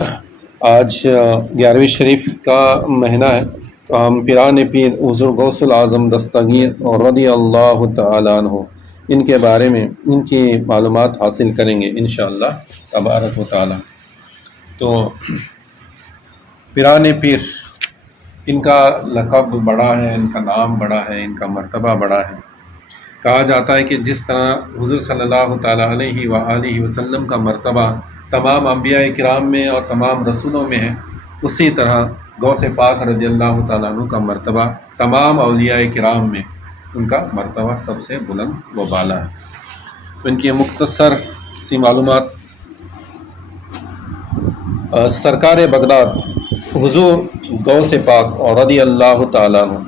آج 11ویں شریف کا مہینہ ہے، تو ہم پیران پیر حضور غوث العظم دستگیر اور رضی اللہ تعالیٰ عنہ ان کے بارے میں ان کی معلومات حاصل کریں گے انشاءاللہ تبارک و تعالی۔ تو پیران پیر، ان کا لقب بڑا ہے، ان کا نام بڑا ہے، ان کا مرتبہ بڑا ہے۔ کہا جاتا ہے کہ جس طرح حضور صلی اللہ تعالیٰ علیہ وآلہ وسلم کا مرتبہ تمام انبیاء کرام میں اور تمام رسولوں میں ہے، اسی طرح غوث پاک رضی اللہ تعالیٰ عنہ کا مرتبہ تمام اولیاء کرام میں ان کا مرتبہ سب سے بلند و بالا ہے۔ تو ان کی مختصر سی معلومات: سرکار بغداد حضور غوث پاک اور رضی اللہ تعالیٰ عنہ،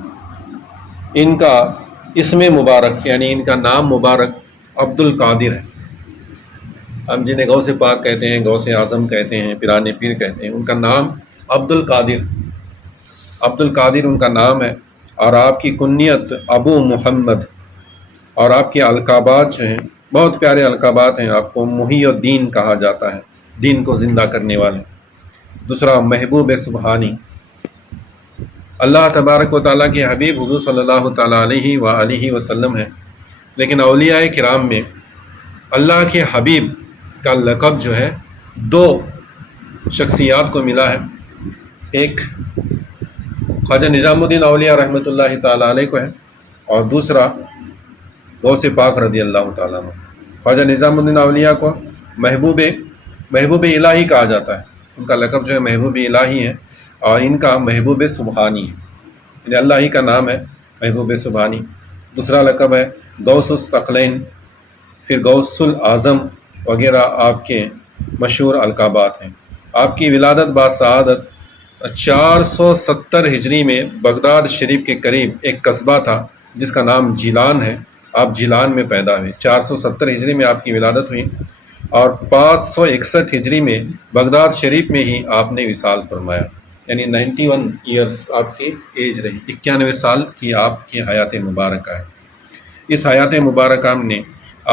ان کا اسم مبارک یعنی ان کا نام مبارک عبد القادر ہے۔ ہم جنہیں غوث پاک کہتے ہیں، غوث اعظم کہتے ہیں، پیران پیر کہتے ہیں، ان کا نام عبد القادر ان کا نام ہے، اور آپ کی کنیت ابو محمد، اور آپ کے القابات جو ہیں بہت پیارے القابات ہیں۔ آپ کو محی الدین کہا جاتا ہے، دین کو زندہ کرنے والے۔ دوسرا، محبوب سبحانی، اللہ تبارک و تعالیٰ کے حبیب حضور صلی اللہ تعالیٰ علیہ وآلہ وسلم ہے، لیکن اولیاء کرام میں اللہ کے حبیب کا لقب جو ہے دو شخصیات کو ملا ہے۔ ایک خواجہ نظام الدین اولیاء رحمۃ اللہ تعالیٰ علیہ کو ہے، اور دوسرا غوث پاک رضی اللہ تعالیٰ عنہ۔ خواجہ نظام الدین اولیاء کو محبوب الہی کہا جاتا ہے، ان کا لقب جو ہے محبوب الہی ہے، اور ان کا محبوب سبحانی ہے، یعنی اللہ ہی کا نام ہے محبوب سبحانی۔ دوسرا لقب ہے غوث الثقلین، پھر غوث العظم وغیرہ آپ کے مشہور القابات ہیں۔ آپ کی ولادت باسعادت 470 ہجری میں بغداد شریف کے قریب ایک قصبہ تھا جس کا نام جیلان ہے۔ آپ جیلان میں پیدا ہوئے، 470 ہجری میں آپ کی ولادت ہوئی، اور 561 ہجری میں بغداد شریف میں ہی آپ نے وصال فرمایا، یعنی 91 ایئرس آپ کی ایج رہی، 91 سال کی آپ کی حیات مبارکہ ہے۔ اس حیات مبارکہ میں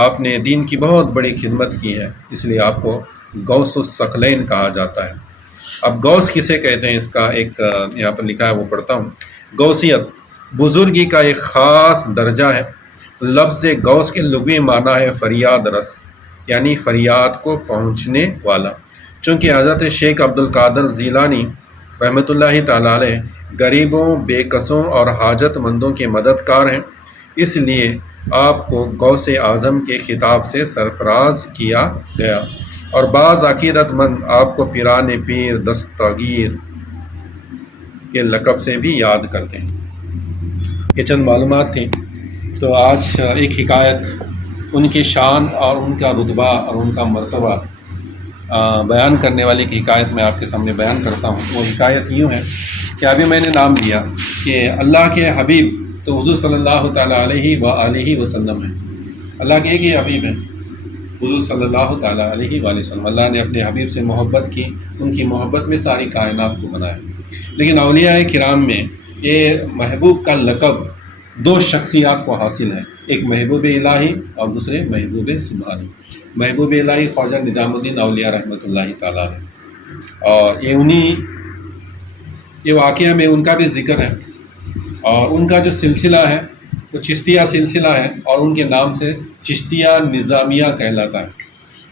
آپ نے دین کی بہت بڑی خدمت کی ہے، اس لیے آپ کو غوث الثقلین کہا جاتا ہے۔ اب غوث کسے کہتے ہیں، اس کا ایک یہاں پر لکھا ہے، وہ پڑھتا ہوں۔ غوثیت بزرگی کا ایک خاص درجہ ہے۔ لفظ غوث کے لغوی معنی ہے فریاد رس، یعنی فریاد کو پہنچنے والا۔ چونکہ حضرت شیخ عبد القادر جیلانی رحمۃ اللہ تعالیٰ علیہ غریبوں، بے کسوں اور حاجت مندوں کے مددگار ہیں، اس لیے آپ کو غوث اعظم کے خطاب سے سرفراز کیا گیا، اور بعض عقیدت مند آپ کو پیران پیر دستگیر کے لقب سے بھی یاد کرتے ہیں۔ یہ چند معلومات تھیں، تو آج ایک حکایت ان کی شان اور ان کا رتبہ اور ان کا مرتبہ بیان کرنے والی کی حکایت میں آپ کے سامنے بیان کرتا ہوں۔ وہ حکایت یوں ہے کہ ابھی میں نے نام لیا کہ اللہ کے حبیب تو حضور صلی اللہ تعالیٰ علیہ وآلہ وسلم ہے۔ اللہ کے ایک ہی حبیب ہیں، حضور صلی اللہ تعالیٰ علیہ وآلہ وسلم۔ اللہ نے اپنے حبیب سے محبت کی، ان کی محبت میں ساری کائنات کو بنایا۔ لیکن اولیاء کرام میں یہ محبوب کا لقب دو شخصیات کو حاصل ہے، ایک محبوب الہی اور دوسرے محبوب سبحانی۔ محبوب الہی خواجہ نظام الدین اولیاء رحمۃ اللہ تعالیٰ علیہ، اور یہ واقعہ میں ان کا بھی ذکر ہے، اور ان کا جو سلسلہ ہے وہ چشتیہ سلسلہ ہے، اور ان کے نام سے چشتیہ نظامیہ کہلاتا ہے،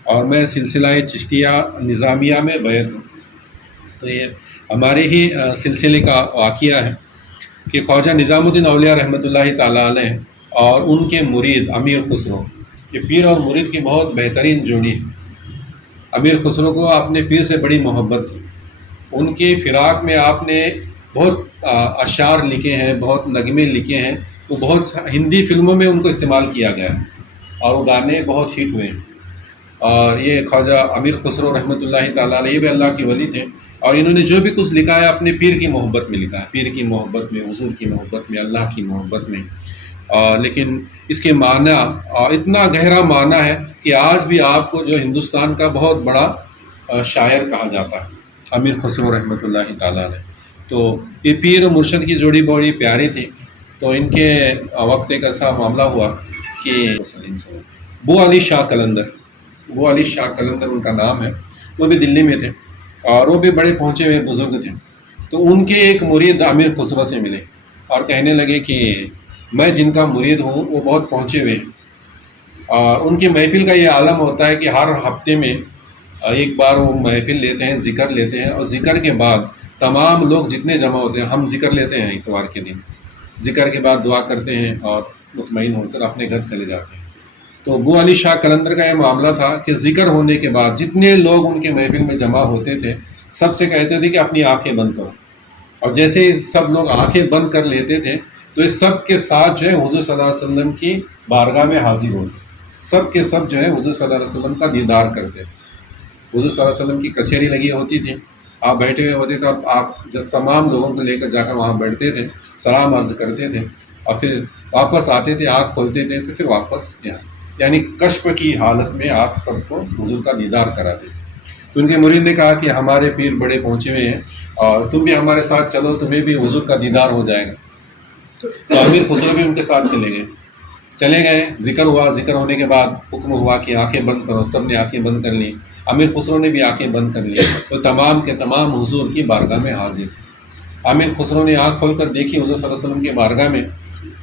اور میں سلسلہ چشتیہ نظامیہ میں بیعت ہوں۔ تو یہ ہمارے ہی سلسلے کا واقعہ ہے کہ خواجہ نظام الدین اولیاء رحمۃ اللہ تعالیٰ علیہ اور ان کے مرید امیر خسرو، یہ پیر اور مرید کی بہت بہترین جوڑی ہے۔ امیر خسرو کو اپنے پیر سے بڑی محبت تھی، ان کی فراق میں آپ نے بہت اشعار لکھے ہیں، بہت نغمے لکھے ہیں، وہ بہت ہندی فلموں میں ان کو استعمال کیا گیا ہے، اور وہ گانے بہت ہٹ ہوئے ہیں۔ اور یہ خواجہ امیر خسرو رحمۃ اللہ تعالیٰ علیہ بھی اللہ کے ولی تھے، اور انہوں نے جو بھی کچھ لکھا ہے اپنے پیر کی محبت میں لکھا ہے، پیر کی محبت میں، حضور کی محبت میں، اللہ کی محبت میں۔ لیکن اس کے معنی اتنا گہرا معنی ہے کہ آج بھی آپ کو جو ہندوستان کا بہت بڑا شاعر کہا جاتا ہے امیر خسرو رحمۃ اللہ تعالیٰ علیہ۔ تو یہ پیر و مرشد کی جوڑی بڑی پیاری تھی۔ تو ان کے وقت ایک ایسا معاملہ ہوا کہ بو علی شاہ قلندر ان کا نام ہے، وہ بھی دلی میں تھے، اور وہ بھی بڑے پہنچے ہوئے بزرگ تھے. تو ان کے ایک مرید امیر خسرو سے ملے اور کہنے لگے کہ میں جن کا مرید ہوں وہ بہت پہنچے ہوئے ہیں. ان کی محفل کا یہ عالم ہوتا ہے کہ ہر ہفتے میں ایک بار وہ محفل لیتے ہیں، ذکر لیتے ہیں، اور ذکر کے بعد تمام لوگ جتنے جمع ہوتے ہیں، ہم ذکر لیتے ہیں اتوار کے دن، ذکر کے بعد دعا کرتے ہیں اور مطمئن ہو کر اپنے گھر چلے جاتے ہیں. تو ابو علی شاہ قلندر کا یہ معاملہ تھا کہ ذکر ہونے کے بعد جتنے لوگ ان کے محفل میں جمع ہوتے تھے سب سے کہتے تھے کہ اپنی آنکھیں بند کرو، اور جیسے ہی سب لوگ آنکھیں بند کر لیتے تھے تو اس سب کے ساتھ جو ہے حضور صلی اللہ علیہ وسلم کی بارگاہ میں حاضر ہوتے، سب کے سب جو ہے حضور صلی اللہ علیہ وسلم کا دیدار کرتے تھے. حضور صلی اللہ علیہ وسلم کی کچہری لگی ہوتی تھی، آپ بیٹھے ہوئے ہوتے تھے، آپ جب تمام لوگوں کو لے کر جا کر وہاں بیٹھتے تھے، سلام عرض کرتے تھے اور پھر واپس آتے تھے، آنکھ کھولتے تھے تو پھر واپس یہاں، یعنی کشف کی حالت میں آپ سب کو حضور کا دیدار کراتے تھے. تو ان کے مرید نے کہا کہ ہمارے پیر بڑے پہنچے ہوئے ہیں اور تم بھی ہمارے ساتھ چلو، تمہیں بھی حضور کا دیدار ہو جائے گا. تو امیر خسرو بھی ان کے ساتھ چلے گئے. ذکر ہوا، ذکر ہونے کے بعد حکم ہوا کہ آنکھیں بند کرو، سب نے آنکھیں بند کر لی، امیر خسرو نے بھی آنکھیں بند کر لی. تو تمام کے تمام حضور کی بارگاہ میں حاضر تھے. امیر خسرو نے آنکھ کھول کر دیکھی حضور صلی اللہ علیہ وسلم کی بارگاہ میں،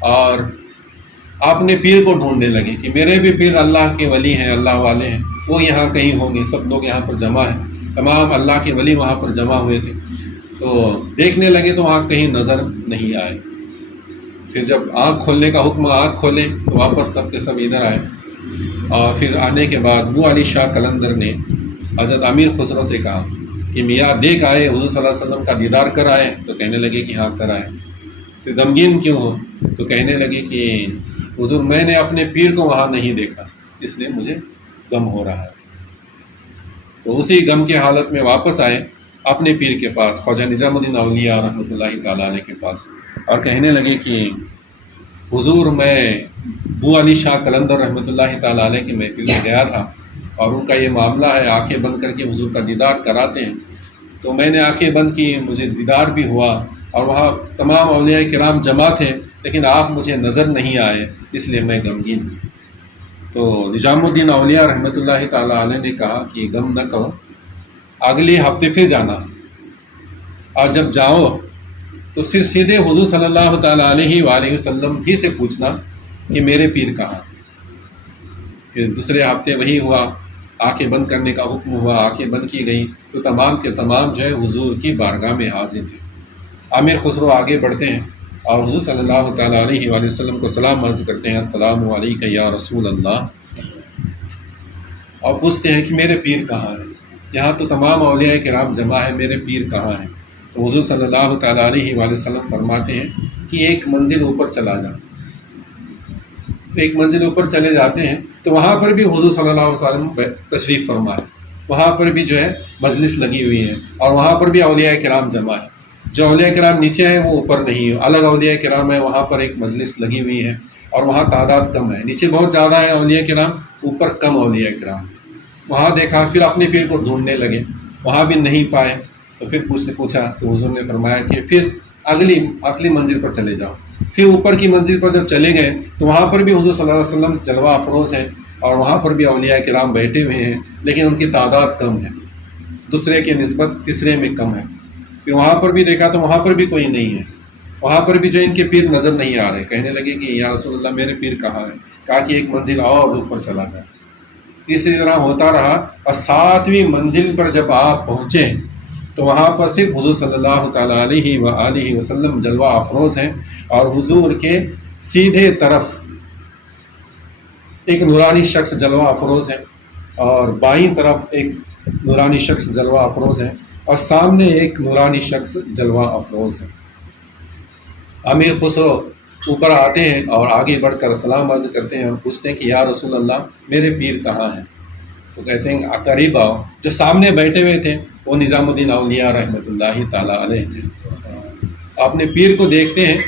اور اپنے پیر کو ڈھونڈنے لگے کہ میرے بھی پیر اللہ کے ولی ہیں، اللہ والے ہیں، وہ یہاں کہیں ہوں گے. سب لوگ یہاں پر جمع ہیں، تمام اللہ کے ولی وہاں پر جمع ہوئے تھے. تو دیکھنے لگے تو وہاں کہیں نظر نہیں آئے. پھر جب آنکھ کھولنے کا حکم، آنکھ کھولے تو واپس سب کے سب ادھر آئے. اور پھر آنے کے بعد ابو علی شاہ قلندر نے حضرت امیر خسرو سے کہا کہ میاں دیکھ آئے، حضور صلی اللہ علیہ وسلم کا دیدار کر آئے؟ تو کہنے لگے کہ ہاں کر آئے. پھر غمگین کیوں ہو؟ تو کہنے لگے کہ حضور میں نے اپنے پیر کو وہاں نہیں دیکھا، اس لیے مجھے غم ہو رہا ہے. تو اسی غم کی حالت میں واپس آئے اپنے پیر کے پاس، خواجہ نظام الدین اولیاء رحمۃ اللہ تعالیٰ علیہ کے پاس، اور کہنے لگے کہ حضور میں ابو علی شاہ قلندر رحمۃ اللہ تعالیٰ علیہ کی محفل میں گیا تھا اور ان کا یہ معاملہ ہے، آنکھیں بند کر کے حضور کا دیدار کراتے ہیں. تو میں نے آنکھیں بند کی، مجھے دیدار بھی ہوا اور وہاں تمام اولیاء کرام جمع تھے، لیکن آپ مجھے نظر نہیں آئے، اس لیے میں غمگین ہوں. تو نظام الدین اولیاء رحمۃ اللہ تعالیٰ علیہ نے کہا کہ غم نہ کرو، اگلے ہفتے پھر جانا، اور جب جاؤ تو پھر سیدھے حضور صلی اللہ تعالیٰ علیہ وآلہ وسلم ہی سے پوچھنا کہ میرے پیر کہاں. پھر دوسرے ہفتے وہی ہوا، آنکھیں بند کرنے کا حکم ہوا، آنکھیں بند کی گئیں تو تمام کے تمام جو ہے حضور کی بارگاہ میں حاضر تھے. امیر خسرو آگے بڑھتے ہیں اور حضور صلی اللہ تعالیٰ علیہ وآلہ وسلم کو سلام عرض کرتے ہیں، السلام علیکہ یا رسول اللہ، اور پوچھتے ہیں کہ میرے پیر کہاں ہے؟ یہاں تو تمام اولیاء کرام جمع ہے، میرے پیر کہاں ہیں؟ تو حضور صلی اللہ تعالیٰ علیہ وآلہ وسلم فرماتے ہیں کہ ایک منزل اوپر چلا جا. ایک منزل اوپر چلے جاتے ہیں تو وہاں پر بھی حضور صلی اللہ علیہ وسلم تشریف فرما ہے، وہاں پر بھی جو ہے مجلس لگی ہوئی ہے اور وہاں پر بھی اولیاء کرام جمع ہے. جو اولیاء کرام نیچے ہیں وہ اوپر نہیں ہے، الگ اولیاء کرام ہے، وہاں پر ایک مجلس لگی ہوئی ہے اور وہاں تعداد کم ہے، نیچے بہت زیادہ ہے اولیاء کرام، اوپر کم اولیاء کرام. وہاں دیکھا، پھر اپنے پیر کو ڈھونڈنے لگے، وہاں بھی نہیں پائے. تو پھر پوچھا تو حضور نے فرمایا کہ پھر اگلی منزل پر چلے جاؤ. پھر اوپر کی منزل پر جب چلے گئے تو وہاں پر بھی حضور صلی اللہ علیہ وسلم جلوہ افروز ہیں اور وہاں پر بھی اولیاء کرام بیٹھے ہوئے ہیں، لیکن ان کی تعداد کم ہے، دوسرے کے نسبت تیسرے میں کم ہے. پھر وہاں پر بھی دیکھا تو وہاں پر بھی کوئی نہیں ہے، وہاں پر بھی جو ان کے پیر نظر نہیں آ رہے. کہنے لگے کہ یا رسول اللہ میرے پیر کہاں ہے؟ کہا کہ ایک منزل آؤ اور اوپر چلا جائے. اسی طرح ہوتا رہا اور 7ویں منزل پر جب آپ پہنچے تو وہاں پر صرف حضور صلی اللہ تعالیٰ علیہ وآلہ وسلم جلوہ افروز ہیں اور حضور کے سیدھے طرف ایک نورانی شخص جلوہ افروز ہے اور بائیں طرف ایک نورانی شخص جلوہ افروز ہے اور سامنے ایک نورانی شخص جلوہ افروز ہے. امیر خسرو اوپر آتے ہیں اور آگے بڑھ کر سلام عرض کرتے ہیں اور پوچھتے ہیں کہ یا رسول اللہ میرے پیر کہاں ہیں؟ تو کہتے ہیں قریب آؤ. جو سامنے بیٹھے ہوئے تھے وہ نظام الدین اولیاء رحمۃ اللہ تعالیٰ علیہ تھے. اپنے پیر کو دیکھتے ہیں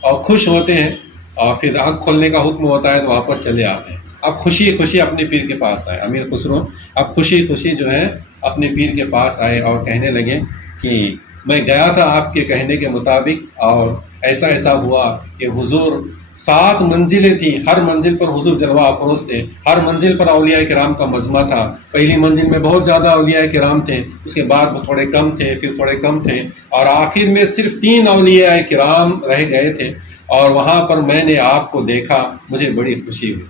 اور خوش ہوتے ہیں اور پھر آنکھ کھولنے کا حکم ہوتا ہے تو واپس چلے آتے ہیں. اب خوشی خوشی اپنے پیر کے پاس آئے امیر خسرو، اب خوشی خوشی جو ہے اپنے پیر کے پاس آئے اور کہنے لگے کہ میں گیا تھا آپ کے کہنے کے مطابق اور ایسا ہوا کہ حضور 7 منزلیں تھیں، ہر منزل پر حضور جلوہ افروز تھے، ہر منزل پر اولیاء کرام کا مجمع تھا۔ پہلی منزل میں بہت زیادہ اولیاء کرام تھے، اس کے بعد وہ تھوڑے کم تھے، پھر تھوڑے کم تھے، اور آخر میں صرف 3 اولیاء کرام رہ گئے تھے، اور وہاں پر میں نے آپ کو دیکھا، مجھے بڑی خوشی ہوئی۔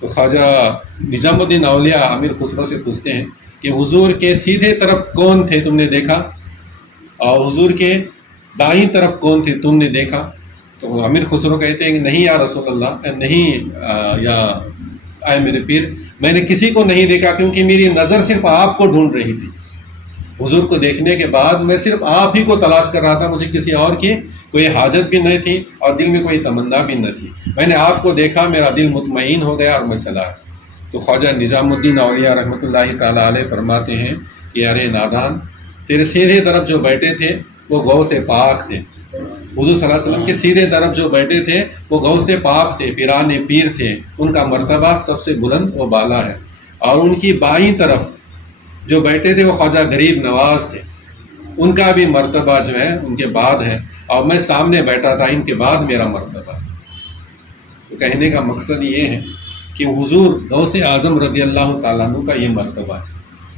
تو خواجہ نظام الدین اولیاء امیر خسرو سے پوچھتے ہیں کہ حضور کے سیدھے طرف کون تھے تم نے دیکھا، اور حضور کے دائیں طرف کون تھے تم نے دیکھا؟ تو امیر خسرو کہتے ہیں کہ نہیں یا رسول اللہ، نہیں یا اے میرے پیر، میں نے کسی کو نہیں دیکھا، کیونکہ میری نظر صرف آپ کو ڈھونڈ رہی تھی۔ حضور کو دیکھنے کے بعد میں صرف آپ ہی کو تلاش کر رہا تھا، مجھے کسی اور کی کوئی حاجت بھی نہیں تھی اور دل میں کوئی تمنا بھی نہ تھی۔ میں نے آپ کو دیکھا، میرا دل مطمئن ہو گیا اور میں چلا۔ تو خواجہ نظام الدین اولیاء رحمۃ اللہ تعالیٰ علیہ فرماتے ہیں کہ ارے نادان، تیرے سیدھے طرف جو بیٹھے تھے وہ غوث پاک تھے۔ حضور صلی اللہ علیہ وسلم کے سیدھے طرف جو بیٹھے تھے وہ غوث پاک تھے، پیران پیر تھے، ان کا مرتبہ سب سے بلند و بالا ہے۔ اور ان کی بائیں طرف جو بیٹھے تھے وہ خواجہ غریب نواز تھے، ان کا بھی مرتبہ جو ہے ان کے بعد ہے، اور میں سامنے بیٹھا تھا، ان کے بعد میرا مرتبہ۔ تو کہنے کا مقصد یہ ہے کہ حضور غوث اعظم رضی اللہ تعالیٰ عنہ کا یہ مرتبہ ہے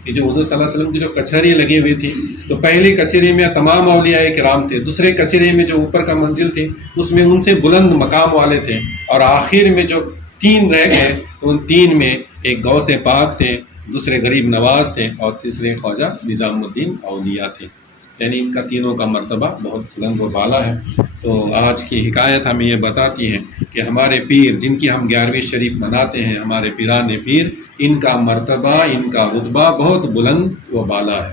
کہ جو حضور صلی اللہ علیہ وسلم کی جو کچہری لگی ہوئی تھی، تو پہلی کچہری میں تمام اولیاء کرام تھے، دوسرے کچہری میں جو اوپر کا منزل تھی اس میں ان سے بلند مقام والے تھے، اور آخر میں جو 3 رہ گئے تو ان 3 میں ایک غوث پاک تھے، دوسرے غریب نواز تھے، اور تیسرے خواجہ نظام الدین اولیاء تھے۔ یعنی ان کا تینوں کا مرتبہ بہت بلند و بالا ہے۔ تو آج کی حکایت ہمیں یہ بتاتی ہے کہ ہمارے پیر جن کی ہم 11ویں شریف مناتے ہیں، ہمارے پیران پیر، ان کا مرتبہ، ان کا رتبہ بہت بلند و بالا ہے۔